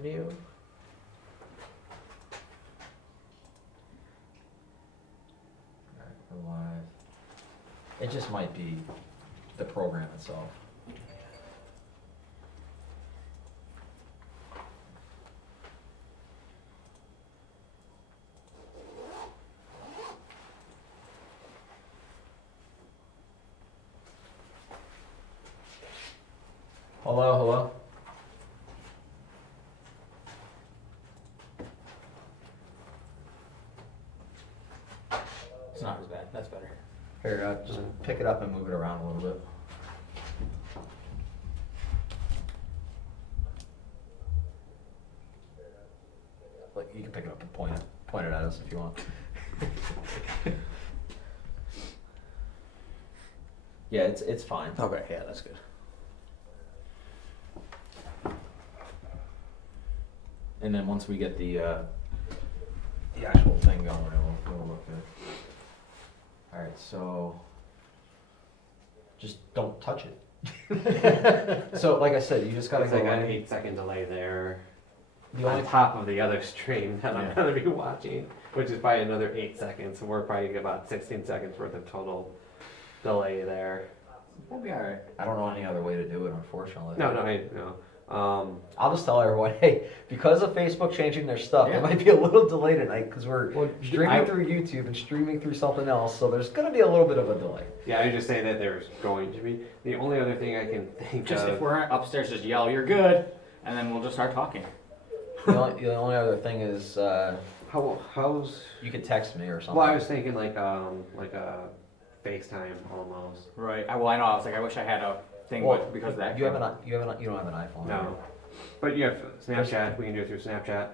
Avenue. Alright, we're live. It just might be the program itself. Hello, hello. It's not as bad. That's better. Here, just pick it up and move it around a little bit. Like, you can pick it up and point it at us if you want. Yeah, it's fine. Okay, yeah, that's good. And then once we get the actual thing going, it'll look good. All right, so just don't touch it. So, like I said, you just gotta It's go. like an in. 8-second delay there The only on top of the other stream that I'm Yeah. gonna be watching, which is probably another 8 seconds. So we're probably about 16 seconds worth of total delay there. We'll be alright. I don't know any other way to do it, unfortunately. No. I'll just tell everyone, hey, because of Facebook changing their stuff, Yeah. there might be a little delay tonight because we're Well, streaming through YouTube and streaming through something else, so there's gonna be a little bit of a delay. Yeah, I just say that there's going to be. The only other thing I can think Just of. if we're upstairs, just yell, "You're good," and then we'll just start talking. The only other thing is, How's? you could text me or something. Well, I was thinking like a FaceTime almost. Right. I know. I was like, I wish I had a thing, Well, but because of that. you don't have an iPhone. No, but you have Snapchat. We can do it through Snapchat.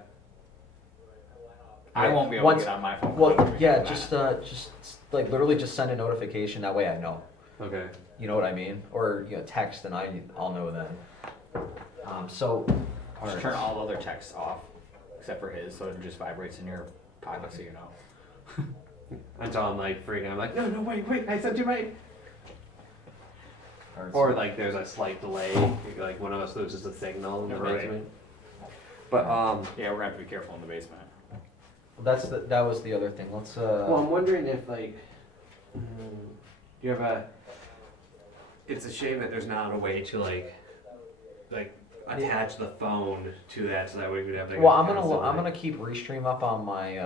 I won't be able to Once- get on my phone. Well, yeah, just like literally just send a notification. That way I know. Okay. You know what I mean? Or text and I'll know then. So. Just turn all other texts off, except for his, so it just vibrates in your pocket, so you know. Until I'm like freaking. I'm like, no, wait, I sent you my. Alright, Or so- like there's a slight delay, like one of us loses a signal. And Right. right. But Yeah, we're gonna have to be careful in the basement. that was the other thing. Let's well, I'm wondering if like you have a. It's a shame that there's not a way to like attach the phone to that, so that way we'd have like. well, a I'm constant, gonna keep Restream up on my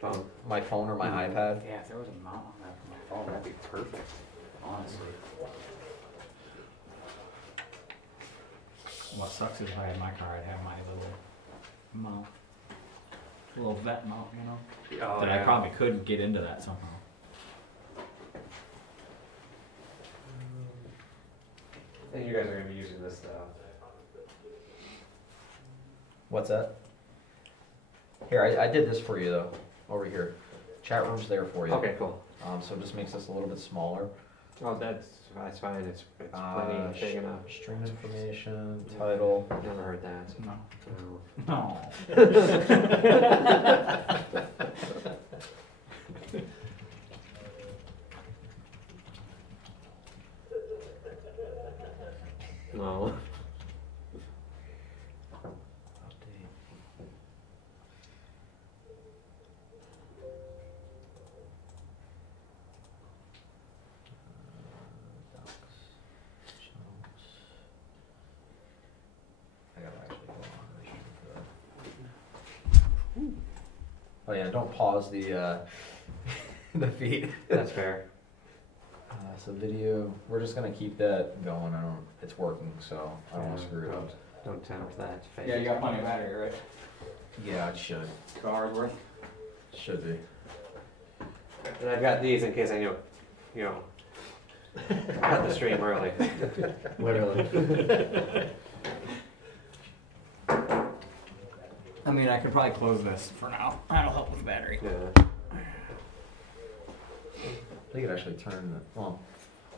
phone. my phone or my Mhm. iPad. Yeah, if there was a mount on that for my phone, that'd be perfect, honestly. What sucks is if I had my car, I'd have my little mount, little vet mount, you know? Oh, That I probably could get into that somehow. And you guys are gonna be using this stuff. What's that? Here, I did this for you though. Over here, chat room's there for you. Okay, cool. So it just makes this a little bit smaller. Oh, that's fine. It's plenty big enough. Stream information, title. Never heard that. No. No. No. Update. Docs. Shows. I gotta actually go on Restream for that. Oh yeah, don't pause the the feed. That's fair. So video, we're just gonna keep that going. It's working, so I don't wanna Yeah, screw it up. Don't tempt that fate. Yeah, you got plenty of battery, right? Yeah, it should. 2 hours worth? Should be. And I've got these in case I cut the stream early. Literally. I mean, I could probably close this for now. That'll help with the battery. Yeah. You could actually turn the, well,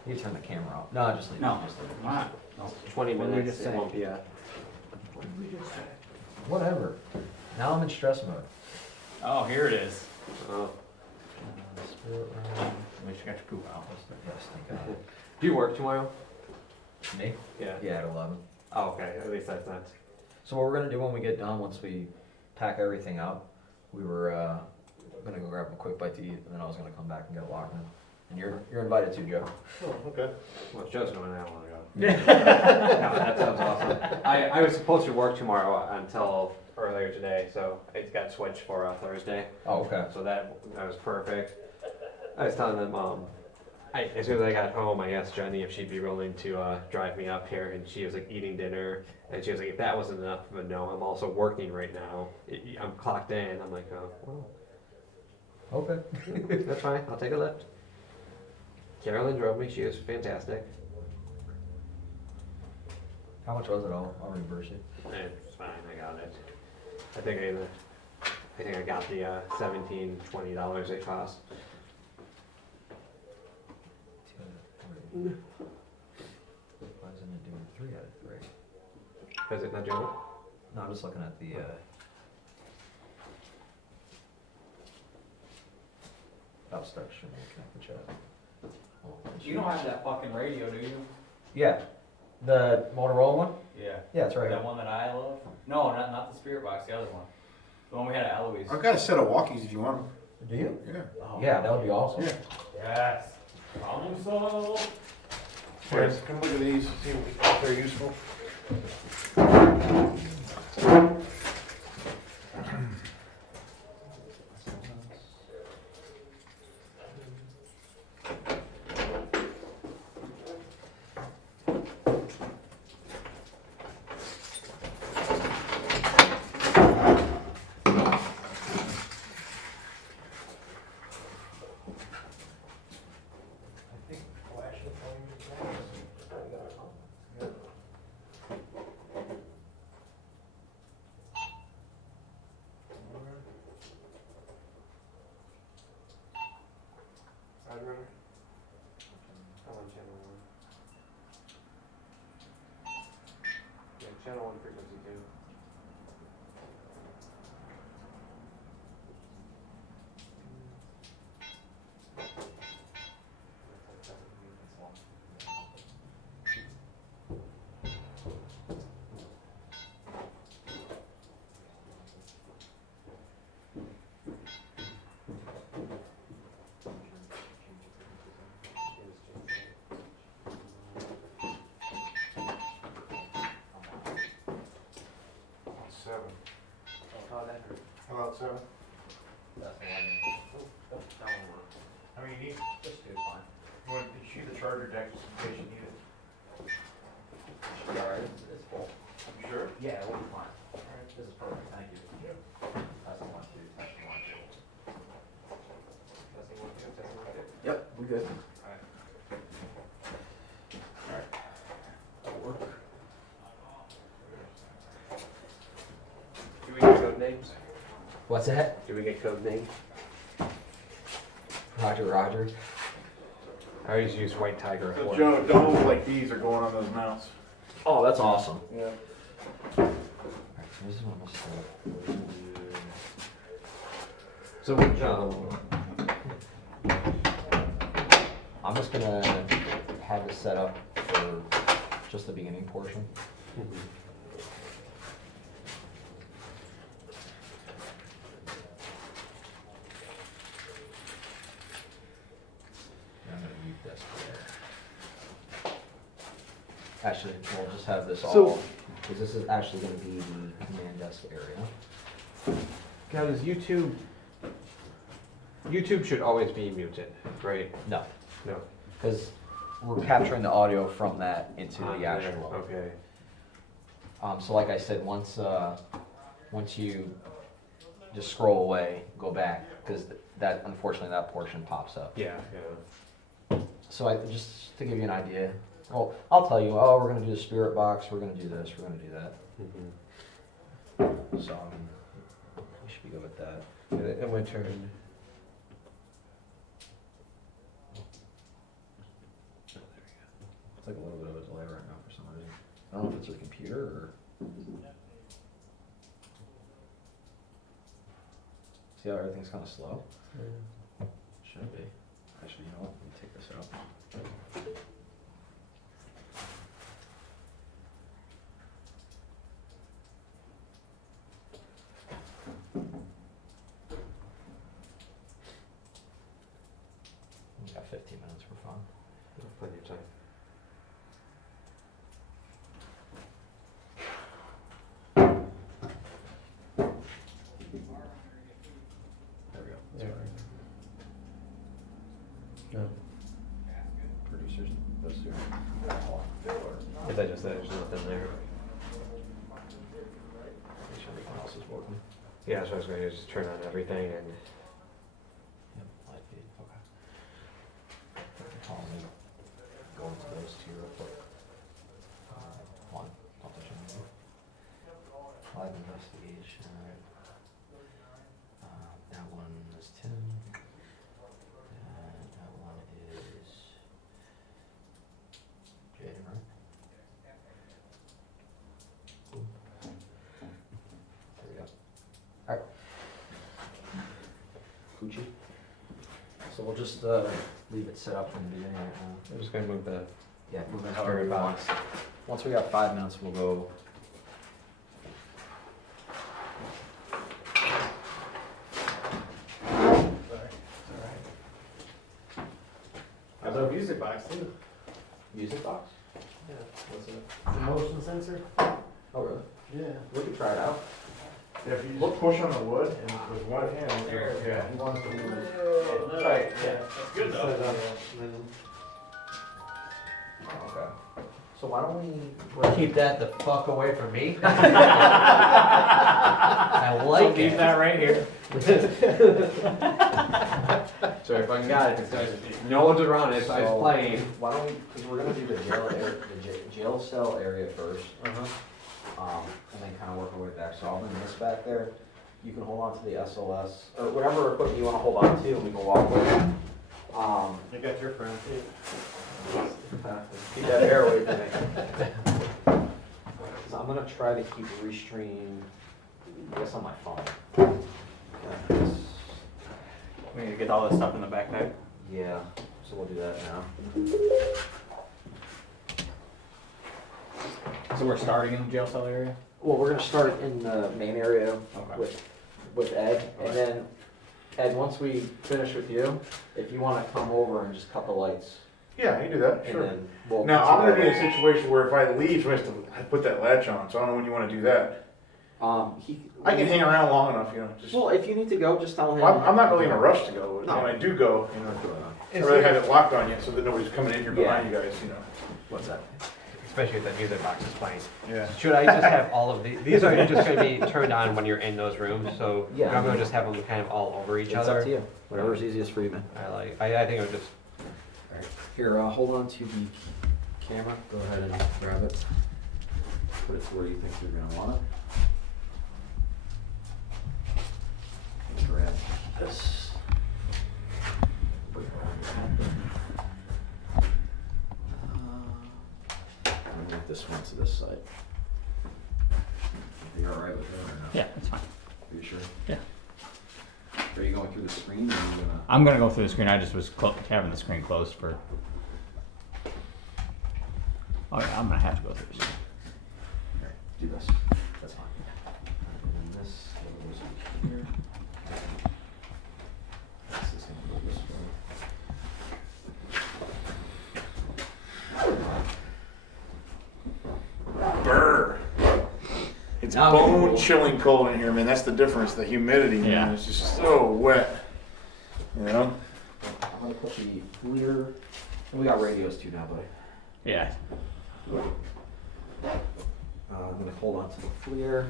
you could turn the camera off. No, just leave it. No. Just leave it. Why not? No. 20 What did we minutes. just It say? won't be a. Whatever. Now I'm in stress mode. Oh, here it is. Oh. Spirit round. We just got your poop out. Yes, thank God. Do you work tomorrow? Me? Yeah. Yeah, at 11. Oh, okay. At least that's not. So what we're gonna do when we get done, once we pack everything up, we were gonna go grab a quick bite to eat, and then I was gonna come back and get Lockman. And you're invited too, Joe. Oh, okay. Well, Joe's going, I don't wanna go. No, that sounds awesome. I was supposed to work tomorrow until earlier today, so it got switched for Thursday. Oh, okay. So that was perfect. I was telling them, as soon as I got home, I asked Jenny if she'd be willing to drive me up here, and she was like eating dinner, and she was like, if that wasn't enough of a no, I'm also working right now. I'm clocked in. I'm like, oh, well, Okay. that's fine. I'll take a lift. Carolyn drove me. She was fantastic. How much was it all? I'll reimburse you. It's fine. I got it. I think I got the $17-20 it cost. Why isn't it doing 3 out of 3? Is it not doing it? No, I'm just looking at the, I'll start streaming, connect the chat. Oh, You don't have that fucking radio, do you? Yeah, the Motorola one? Yeah. Yeah, it's right That here. one that I love? No, not the Spirit Box, the other one. The one we had at Eloise. I've got a set of walkies if you want Do you? them. Yeah. Oh. Yeah, that would be awesome. Yeah. Yes. Problem solved. Here, come look at these, see if they're useful. Channel 1 frequency 2. How about 7? That's the one. Oh, that one worked. I mean, you need, Just do fine. you want to shoot the charger deck just in case you need it. Alright, it's full. You sure? Yeah, it will be fine. Alright. This is perfect, thank you. Yep. That's the one, too. That's the one, too. Testing 1 2. Testing 1 2. Yep, we good. Alright. Alright. That'll work. Do we get code names? What's that? Do we get code names? Roger. I always use White Tiger. So Joe, doubles like these are going on those mounts. Oh, that's awesome. Yeah. Alright, so this is one of my stuff. So I'm just gonna have this set up for just the beginning portion. I'm gonna mute this there. Actually, we'll just have this all, because this is actually gonna be the command desk area. Now, does YouTube should always be muted, right? No, No. because we're capturing the audio from that into the actual. Okay. So like I said, once you just scroll away, go back, because that, unfortunately, that portion pops up. Yeah. So just to give you an idea, well, I'll tell you, oh, we're gonna do the spirit box, we're gonna do this, we're gonna do that. Mm-hmm. So, we should be good with that. And when turn. It's like a little bit of a delay right now for some reason. I don't know if it's a computer or. See how everything's kind of slow? Should be. Actually, you know what? Let me take this out. just there's nothing there. Make sure everything else is working. Yeah, so I was going to just turn on everything and. Yep, light feed, okay. I'll go into those two real quick. One, don't touch anything. Live investigation, alright. That one is Tim. And that one is Jaden, right? Boom. There we go. Alright. Gucci. So we'll just leave it set up from the beginning right now. I'm just going to move the. Yeah, move in However however you want. box. Once we got 5 minutes, we'll go. I love music box too. Music box? Yeah, what's it? It's a motion sensor. Oh, really? Yeah. We could try it out. If you just push on the wood and with one hand, yeah, he wants to move it. Right, yeah. That's good Set it though. up, and then- Oh, okay. So why don't we? Keep that the fuck away from me. I So like leave it. that right here. So if I got it, because no one's around it, so I was So, playing. Why don't we? Because we're gonna do the jail cell area first, and then kind of work our way back. So I'll bring this back there. You can hold on to the SLS or whatever equipment you want to hold on to, and we can walk with it. You got your friend. Keep that hair away from me. So I'm gonna try to keep Restream, I guess on my phone. We need to get all this stuff in the backpack. Yeah, so we'll do that now. So we're starting in the jail cell area? Well, we're gonna start in the main area Okay. with Ed, and then, Ed, once we finish with you, if you wanna come over and just cut the lights, Yeah, you do that, and sure. then we'll. Now, I'm gonna be in a continue. situation where if I leave, so I have to put that latch on, so I don't know when you wanna do that. I can hang around long enough, you know, just. Well, if you need to go, just tell him. Well, I'm not really in a rush to go, No. when I do go, you know, I Is really there- have it locked on yet, so that nobody's coming in here behind you guys, you know. What's that? Especially if that music box is playing. Yeah. Should I just have all of these are just going to be turned on when you're in those rooms, so Yeah. I'm going to just have them kind of all over each It's other. up to you, whatever's easiest for you, man. I think it would just. Here, hold on to the camera, go ahead and grab it. Put it to where you think you're gonna want it. And grab this. Put it around your head. I'm gonna move this one to this side. Are you alright with that or not? Yeah, that's fine. Are you sure? Yeah. Are you going through the screen or are you gonna? I'm gonna go through the screen. I just was having the screen closed for. Oh yeah, I'm gonna have to go through the screen. Alright, do this, that's fine. And then this goes in here. This is gonna go this way. Brr. It's Now bone we- chilling cold in here, man, that's the difference, the humidity, man, Yeah. it's just so wet. You know? I'm gonna put the FLIR, and we got radios too now, buddy. Yeah. I'm gonna hold on to the FLIR.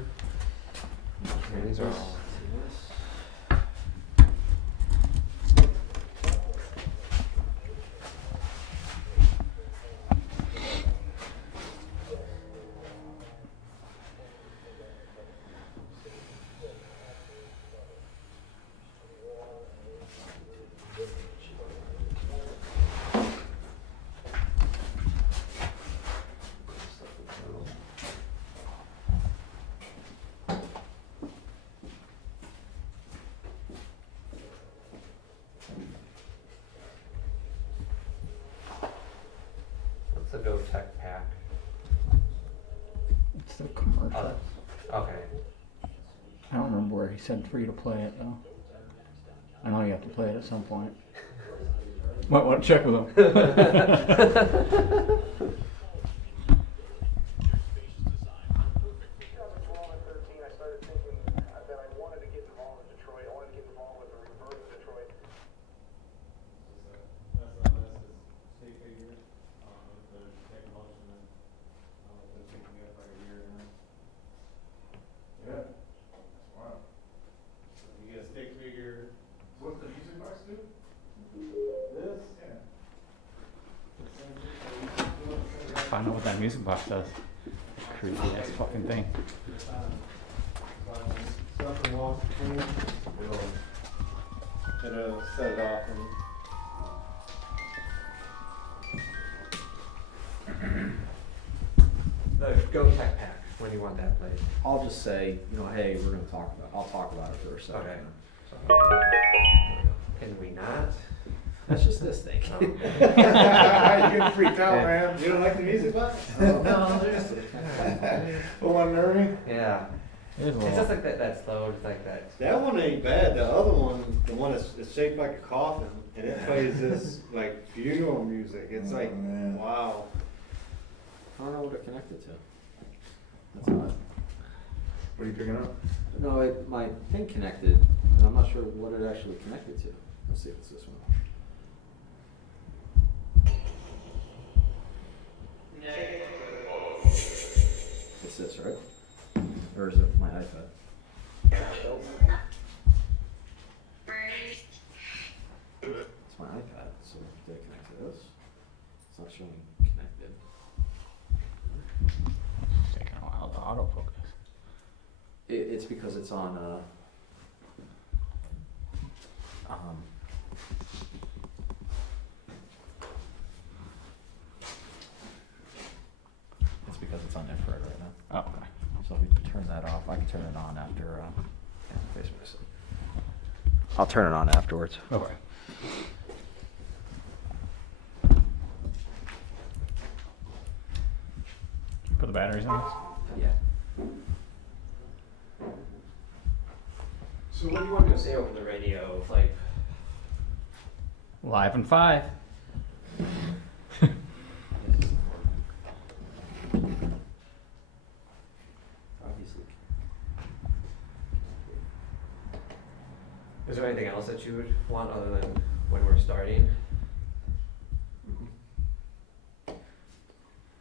These are all- To this. What's the Go Tech pack? It's the commercial. Oh, that's okay. I don't remember where he said for you to play it though. I know you have to play it at some point. Might want to check with him. 2013, I started thinking that I wanted to get involved in Detroit. I wanted to get involved with the rebirth of Detroit. State figures, the tech motion, what that music box does. Crazy ass fucking thing. Something wrong between them, it'll set it off and The Go Tech Pack, when do you want that played? I'll just say, hey, I'll talk about it for a second. Okay. Can we not? That's just this thing. Oh. you get freaked out, man. You don't like the music box? No, seriously. The one nervy? Yeah. It is a It's little. just like that slow, it's like that. That one ain't bad. The other one, the one that's shaped like a coffin, and it plays this like funeral music. It's like, man. wow. I don't know what it connected to. That's odd. What are you picking up? No, my thing connected, and I'm not sure what it actually connected to. Let's see if it's this one. It's this, right? Or is it my iPad? It's my iPad, so did it connect to this? It's not showing connected. It's taking a while to autofocus. It's because it's on, it's because it's on infrared right now. Oh, okay. So if we turn that off, I can turn it on after, Facebook. I'll turn it on afterwards. Okay. Put the batteries on this? Yeah. So what do you want me to say over the radio? Like, Live in 5. Obviously. is there anything else that you would want other than when we're starting?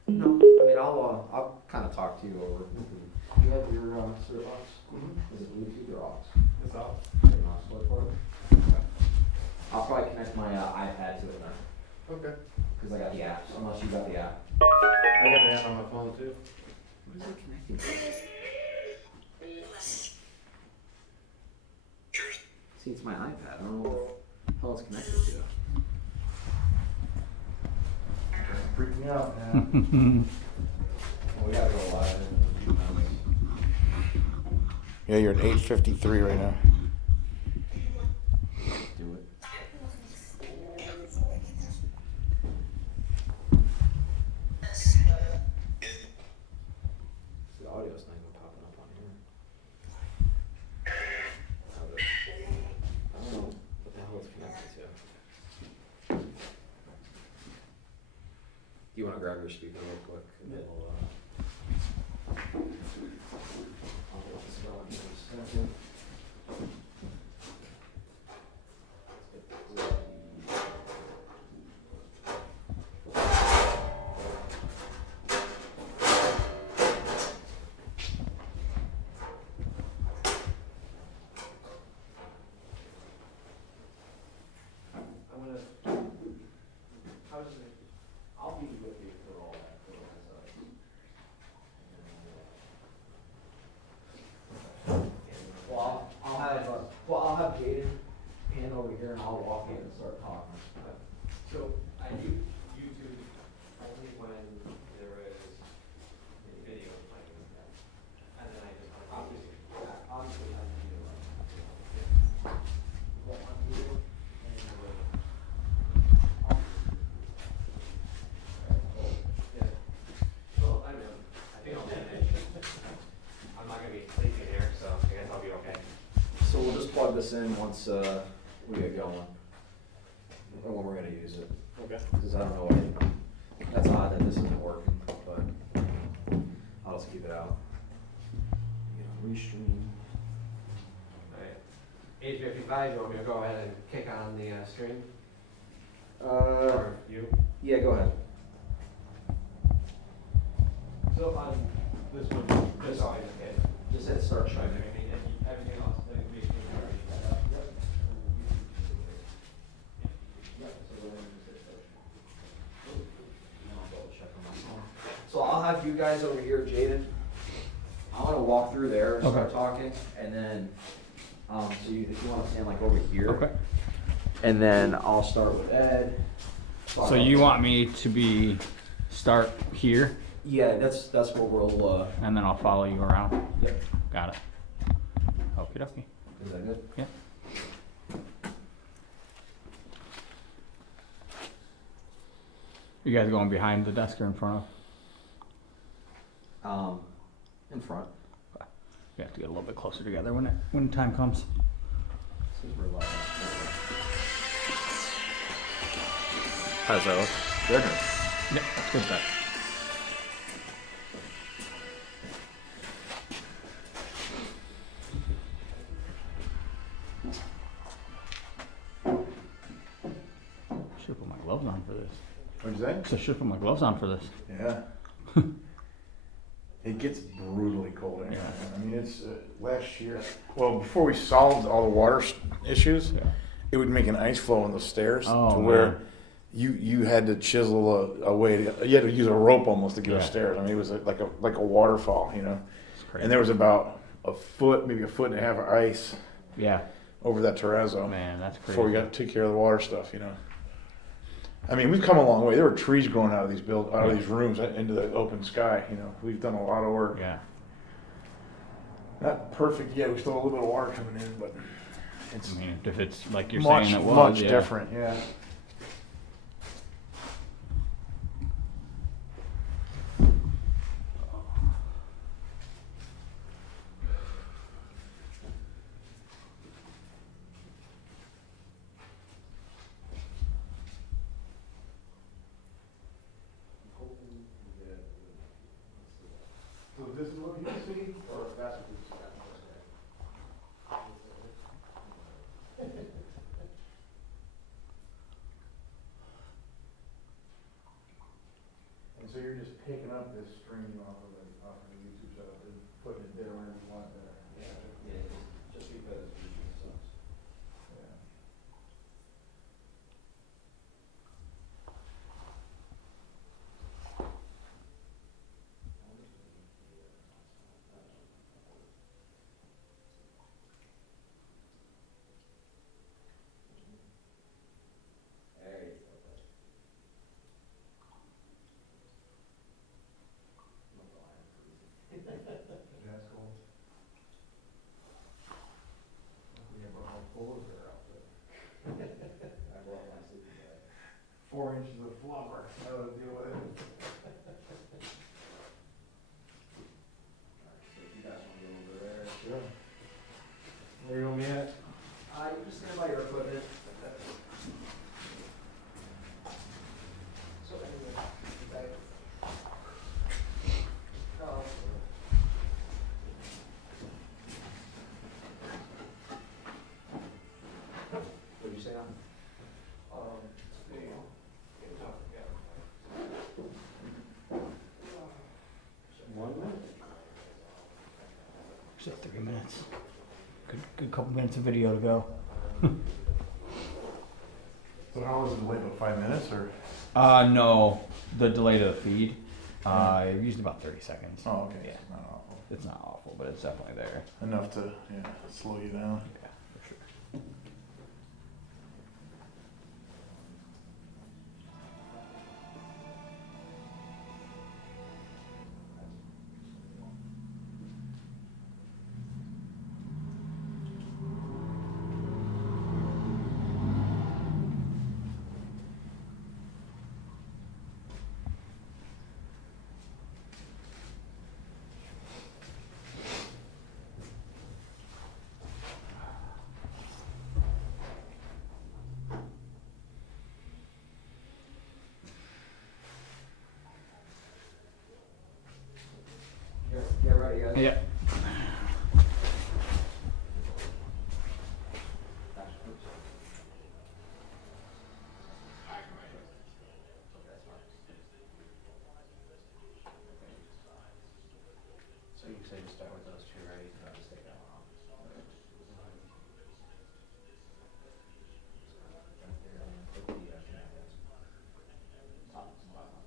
No, I mean, I'll kind of talk to you over. You have your, cert box? Is it Bluetooth or aux? That's all. Is it an aux plug for it? I'll probably connect my, iPad to it then, Okay. because I got the app, unless you got the app. I got the app on my phone too. What is it connecting to? See, it's my iPad, I don't know what the hell it's connected to. Freak me out, man. Well, we gotta go live in a few minutes. Yeah, you're at 8:53 right now. Do it. The audio's not even popping up on here. I don't know what the hell it's connected to. Do you wanna grab your speaker real quick and then we'll, I'll get this going in a second. I'm gonna, how does it, I'll be with you for all that, for Well, I'll have Jaden hand over here and I'll walk in and start talking. So I do YouTube only when there is a video playing, and then I just obviously have the video. Well, on here, and, Yeah. Well, I know. I think I'll manage. I'm not gonna be sleeping here, so I guess I'll be okay. So we'll just plug this in once, we get going. Or when we're gonna use it. Okay. Cause I don't know why, that's odd that this isn't working, but I'll just keep it out. Restream. Alright. 8:55, you want me to go ahead and kick on the stream? Uh, Or you? yeah, go ahead. So on this one, this always okay. Just hit start Try streaming. everything else that we already set up. So you guys over here, Jaden, I wanna walk through there and start Okay. talking, and then, so you, if you wanna stand like over here. Okay. And then I'll start with Ed. So you want me to start here, Yeah, that's what we'll, and then I'll follow you around? Yep. Got it. Okie dokie. Is that good? Yeah. You guys going behind the desk or in front of? In front. We have to get a little bit closer together when time comes. Since we're live. How's that look? Good. Yeah, that's good bet. Should put my gloves on for this. What'd you say? So should put my gloves on for this. Yeah. It gets brutally cold in here. Yeah. I mean, it's last year. Well, before we solved all the water issues, Yeah. it would make an ice flow on the stairs Oh, to where man. you had to chisel a way. You had to use a rope almost to get Yeah. upstairs. I mean, it was like a waterfall, you know. It's crazy. And there was about a foot, maybe a foot and a half of ice Yeah, over that terrazzo man, that's crazy. before we got to take care of the water stuff, you know. I mean, we've come a long way. There were trees growing out of these rooms into the open sky. You know, we've done a lot of work. Yeah. Not perfect yet. We still have a little bit of water coming in, but it's I mean, if it's like you're much saying it was, much yeah. different. Yeah. So this is what you see, or that's what you see? And so you're just picking up this stream off of the YouTube setup and putting it there wherever you want there. Yeah, just because it sucks. Yeah. There you go. That's cool. We have our polar bear out there. I brought my sleeping bag. 4 inches of flubber. How to deal with it. So if you guys wanna go over there. Sure. Where you want me at? You just stand by your equipment. So anyway, okay. Oh. What'd you say now? Just 3 minutes. Good couple minutes of video to go. So how was it delayed, about 5 minutes or? No, the delay to the feed, usually about 30 seconds. Oh, okay. Yeah. Not awful. It's not awful, but it's definitely there. Enough to, slow you down. Yeah, for sure. Get ready, guys. Yeah. So you say to start with those two, right? I'll just take that one off. Top and bottom.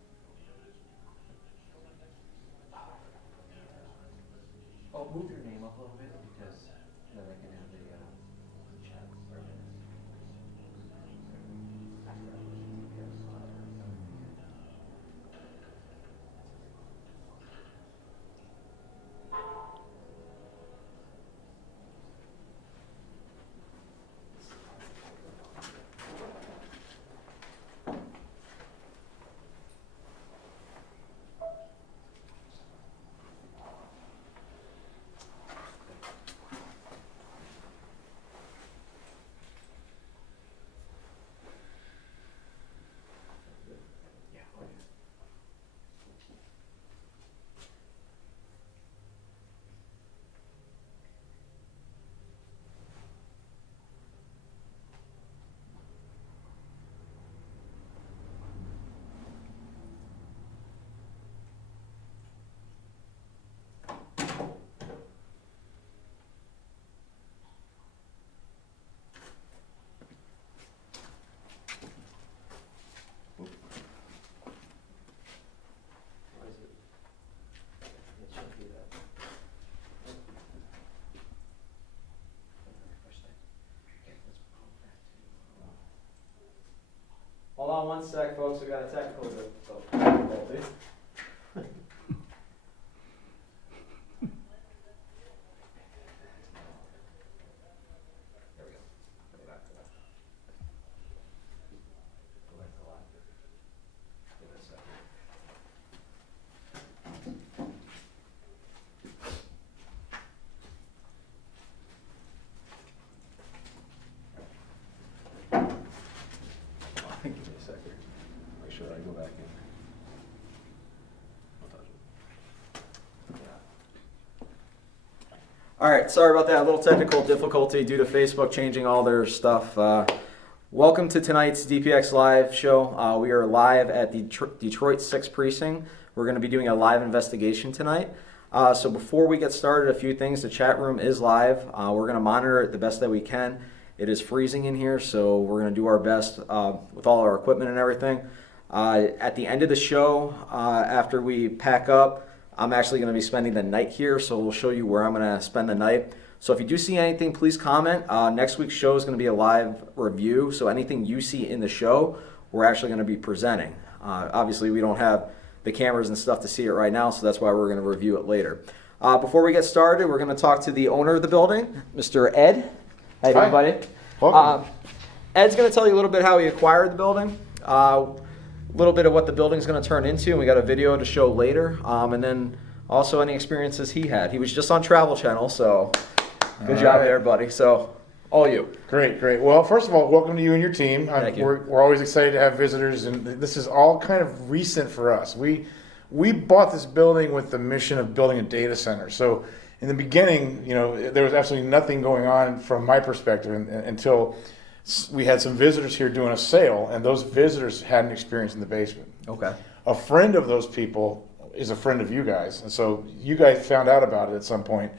One sec, folks, we got a technical difficulty. There we go. Go back to that. Go back to the live. Give it a second. Give me a second. Make sure I go back in. I'll touch it. All right, sorry about that. A little technical difficulty due to Facebook changing all their stuff. Welcome to tonight's DPX Live show. We are live at the Detroit 6th Precinct. We're going to be doing a live investigation tonight. So before we get started, a few things. The chat room is live. We're going to monitor it the best that we can. It is freezing in here, so we're going to do our best with all our equipment and everything. At the end of the show, after we pack up, I'm actually going to be spending the night here, so we'll show you where I'm going to spend the night. So if you do see anything, please comment. Next week's show is going to be a live review, so anything you see in the show, we're actually going to be presenting. Obviously, we don't have the cameras and stuff to see it right now, so that's why we're going to review it later. Before we get started, we're going to talk to the owner of the building, Mr. Ed. How you doing, buddy? Welcome. Ed's going to tell you a little bit how he acquired the building, a little bit of what the building's going to turn into, and we got a video to show later, and then also any experiences he had. He was just on Travel Channel, so good job there, buddy. So, all you. Great. Well, first of all, welcome to you and your team. Thank you. We're always excited to have visitors, and this is all kind of recent for us. We bought this building with the mission of building a data center. So in the beginning, there was absolutely nothing going on from my perspective until we had some visitors here doing a sale, and those visitors had an experience in the basement. Okay. A friend of those people is a friend of you guys, and so you guys found out about it at some point.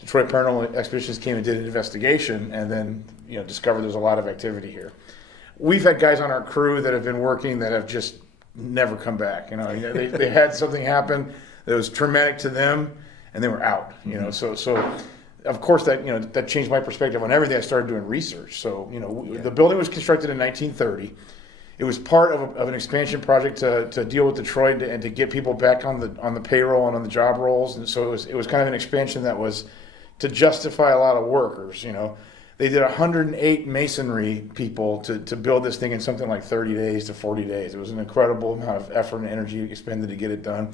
Detroit Paranormal Expeditions came and did an investigation, and then discovered there's a lot of activity here. We've had guys on our crew that have been working that have just never come back. They had something happen that was traumatic to them, and they were out. So of course that changed my perspective on everything. I started doing research. So the building was constructed in 1930. It was part of an expansion project to deal with Detroit and to get people back on the payroll and on the job rolls. And so it was kind of an expansion that was to justify a lot of workers. They did 108 masonry people to build this thing in something like 30 days to 40 days. It was an incredible amount of effort and energy expended to get it done.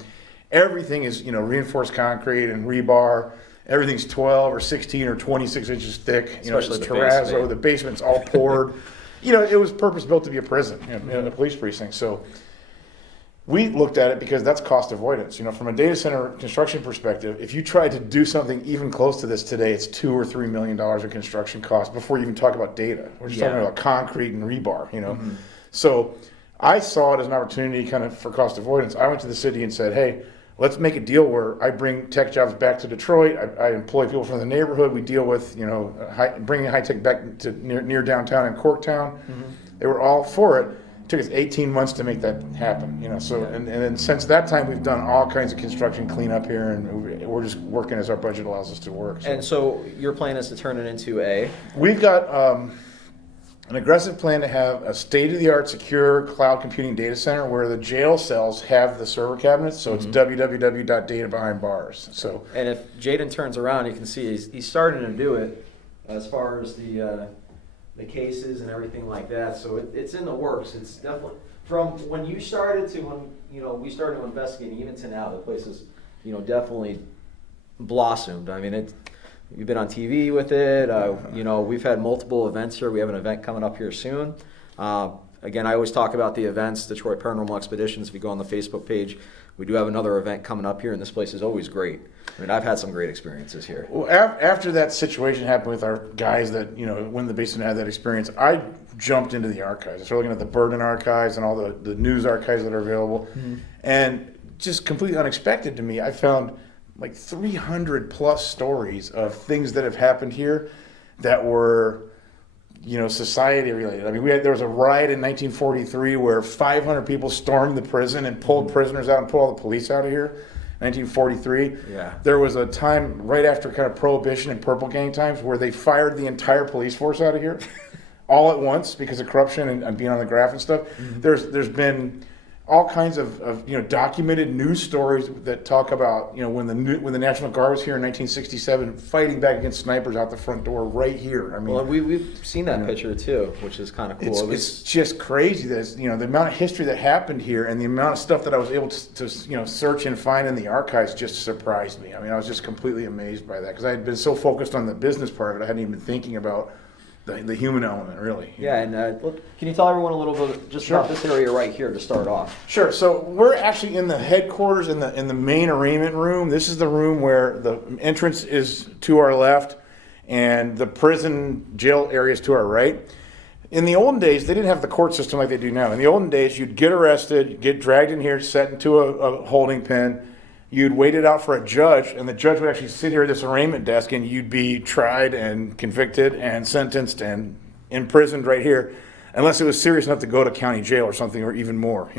Everything is reinforced concrete and rebar. Everything's 12 or 16 or 26 inches thick. Especially it's the terrazzo. basement. The basement's all poured. It was purpose built to be a prison, a police precinct. So we looked at it because that's cost avoidance. From a data center construction perspective, if you tried to do something even close to this today, it's $2 or $3 million of construction cost before you even talk about data. We're just talking about concrete and rebar. Mm-hmm. So I saw it as an opportunity kind of for cost avoidance. I went to the city and said, hey, let's make a deal where I bring tech jobs back to Detroit. I employ people from the neighborhood. We deal with, bringing high tech back to near downtown and Corktown. Mm-hmm. They were all for it. It took us 18 months to make that happen. And then since that time, we've done all kinds of construction cleanup here, and we're just working as our budget allows us to work. And so your plan is to turn it into We've got an aggressive plan to have a state-of-the-art secure cloud computing data center where the jail cells have the server cabinets, so it's www.databehindbars. So, and if Jaden turns around, you can see he's starting to do it as far as the cases and everything like that. So it's in the works. It's definitely from when you started to when we started to investigate, even to now, the place is definitely blossomed. I mean You've been on TV with it. We've had multiple events here. We have an event coming up here soon. Again, I always talk about the events, Detroit Paranormal Expeditions. If you go on the Facebook page, we do have another event coming up here, and this place is always great. I mean, I've had some great experiences here. Well, after that situation happened with our guys that, when the basement had that experience, I jumped into the archives. I started looking at the Bergen archives and all the news archives that are available. Mm-hmm. And just completely unexpected to me, I found like 300 plus stories of things that have happened here that were, society related. I mean, there was a riot in 1943 where 500 people stormed the prison and pulled prisoners out and pulled all the police out of here. 1943. Yeah. There was a time right after kind of Prohibition and Purple Gang times where they fired the entire police force out of here. all at once because of corruption and being on the graph and stuff. There's been all kinds of documented news stories that talk about when the National Guard was here in 1967 fighting back against snipers out the front door right here. I mean, Well, we've seen that picture too, which is kind of cool. it's just crazy that the amount of history that happened here and the amount of stuff that I was able to search and find in the archives just surprised me. I mean, I was just completely amazed by that because I had been so focused on the business part of it, I hadn't even been thinking about the human element, really. Yeah, and can you tell everyone a little bit just Sure. about this area right here to start off? Sure. So we're actually in the headquarters in the main arraignment room. This is the room where the entrance is to our left, and the prison jail area is to our right. In the olden days, they didn't have the court system like they do now. In the olden days, you'd get arrested, get dragged in here, set into a holding pen. You'd wait it out for a judge, and the judge would actually sit here at this arraignment desk, and you'd be tried and convicted and sentenced and imprisoned right here, unless it was serious enough to go to county jail or something, or even more,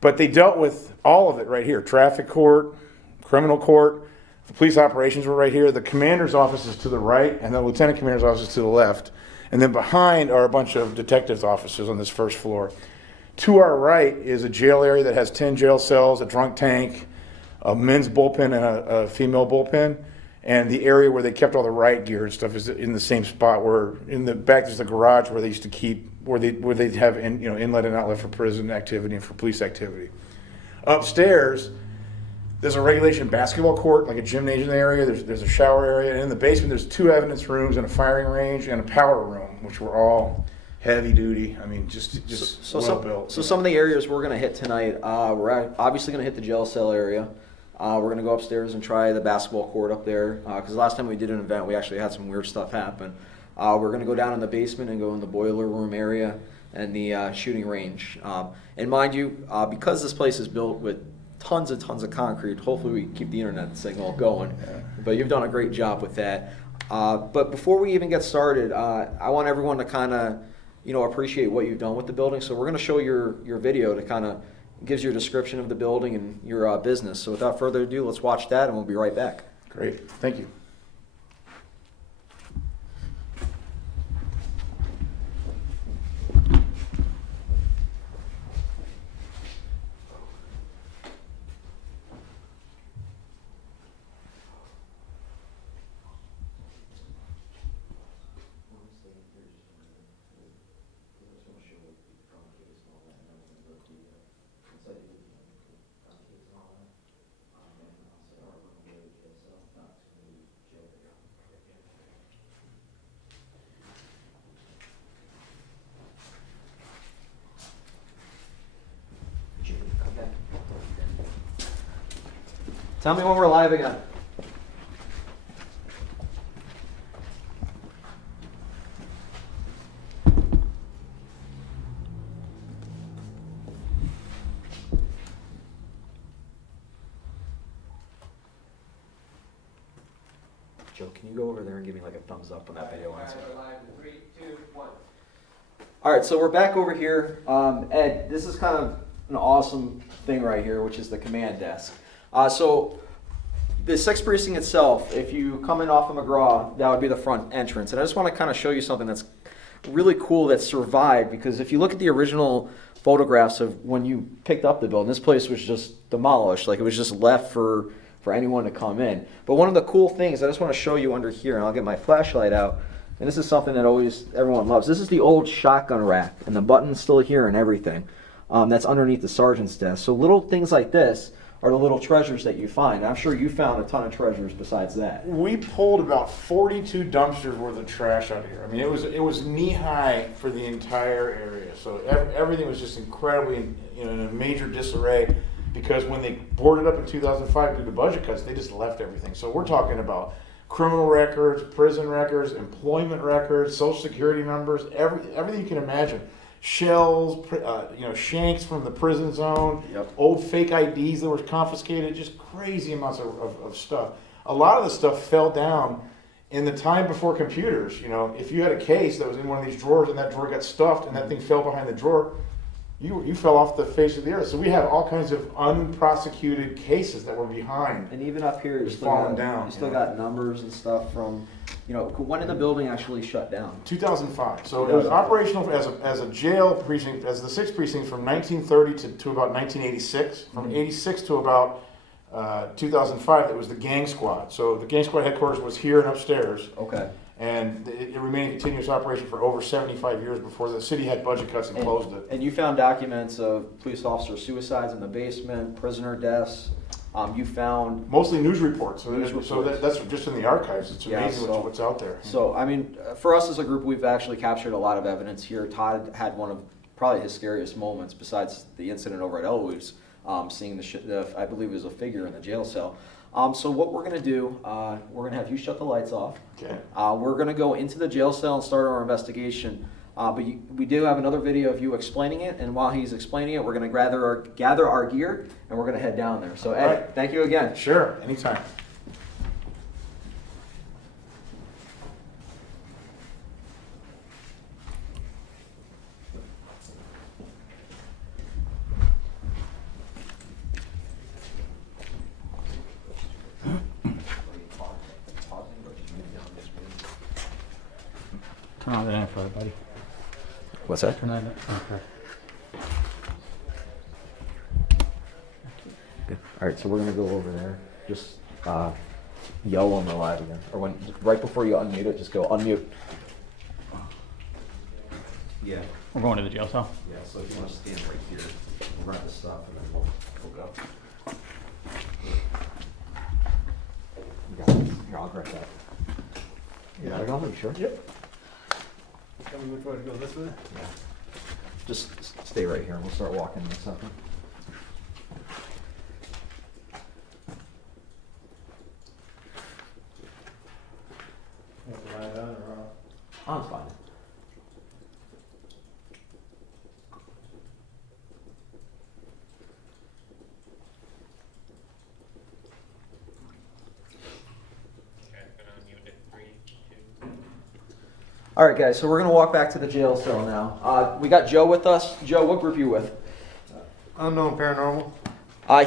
But they dealt with all of it right here: traffic court, criminal court. The police operations were right here. The commander's office is to the right, and the lieutenant commander's office is to the left. And then behind are a bunch of detectives' offices on this first floor. To our right is a jail area that has 10 jail cells, a drunk tank, a men's bullpen and a female bullpen, and the area where they kept all the riot gear and stuff is in the same spot. Where in the back there's the garage where they used to keep where they have inlet and outlet for prison activity and for police activity. Upstairs, there's a regulation basketball court, like a gymnasium area. There's a shower area, and in the basement there's 2 evidence rooms and a firing range and a power room, which were all heavy duty. I mean, just well built. So some of the areas we're going to hit tonight, we're obviously going to hit the jail cell area. We're going to go upstairs and try the basketball court up there because last time we did an event, we actually had some weird stuff happen. We're going to go down in the basement and go in the boiler room area and the shooting range. And mind you, because this place is built with tons and tons of concrete, hopefully we keep the internet signal going. Yeah. But you've done a great job with that. But before we even get started, I want everyone to kind of appreciate what you've done with the building. So we're going to show your video to kind of gives your description of the building and your business. So without further ado, let's watch that and we'll be right back. Great. Thank you. Tell me when we're live again. Joe, can you go over there and give me like a thumbs up when that video ends? 3, 2, 1. All right, so we're back over here. Ed, this is kind of an awesome thing right here, which is the command desk. So the 6th precinct itself, if you come in off of McGraw, that would be the front entrance. And I just want to kind of show you something that's really cool that survived, because if you look at the original photographs of when you picked up the building, this place was just demolished. Like it was just left for anyone to come in. But one of the cool things, I just want to show you under here, and I'll get my flashlight out, and this is something that everyone loves. This is the old shotgun rack, and the button's still here and everything. That's underneath the sergeant's desk. So little things like this are the little treasures that you find. I'm sure you found a ton of treasures besides that. We pulled about 42 dumpsters worth of trash out of here. I mean, it was knee high for the entire area. So everything was just incredibly in a major disarray, because when they boarded up in 2005 due to budget cuts, they just left everything. So we're talking about criminal records, prison records, employment records, social security numbers, everything you can imagine. Shells, shanks from the prison zone, Yep. Old fake IDs that were confiscated, just crazy amounts of stuff. A lot of the stuff fell down in the time before computers. If you had a case that was in one of these drawers and that drawer got stuffed and that thing fell behind the drawer, you fell off the face of the earth. So we have all kinds of unprosecuted cases that were behind. And even up here, you It's still falling got, down, you still you got numbers and stuff from You know, when did the building actually shut down? 2005. So it was operational as a jail precinct, as the 6th precinct from 1930 to about 1986. From 86 to about 2005, it was the gang squad. So the gang squad headquarters was here and upstairs. Okay. And it remained in continuous operation for over 75 years before the city had budget cuts and closed it. And you found documents of police officer suicides in the basement, prisoner deaths. You found Mostly news reports. So, News reports. that's just in the archives. It's Yeah, amazing so- what's out there. So, I mean, for us as a group, we've actually captured a lot of evidence here. Todd had one of probably his scariest moments, besides the incident over at Eloise, seeing I believe it was a figure in the jail cell. So what we're going to do, we're going to have you shut the lights off. Okay. We're going to go into the jail cell and start our investigation. But we do have another video of you explaining it, and while he's explaining it, we're going to gather our gear, and we're going to head down there. So, Ed, All right. thank you again. Sure, anytime. Turn on the info, buddy. What's that? Turn on the, okay. All right, so we're gonna go over there. Just yell when we're live again, or when right before you unmute it, just go unmute. Yeah, We're going to the jail cell. yeah. So if you want to stand right here, we'll grab the stuff, and then we'll go. You got it. Here, I'll grab that. You got it all? Are you sure? Yep. Tell me which way to go, this way? Just stay right here, and we'll start walking in a second. Want to lie down or off? Oh, it's fine. All right, guys, so we're going to walk back to the jail cell now. We got Joe with us. Joe, what group are you with? Unknown Paranormal.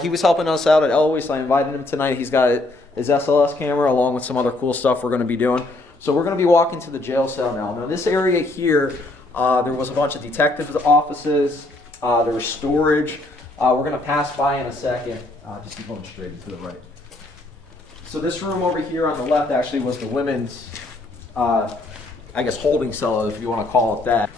He was helping us out at Eloise, so I invited him tonight. He's got his SLS camera along with some other cool stuff we're going to be doing. So we're going to be walking to the jail cell now. Now, this area here, there was a bunch of detectives' offices. There was storage. We're going to pass by in a second. Just keep going straight and to the right. So this room over here on the left actually was the women's, I guess, holding cell, if you want to call it that.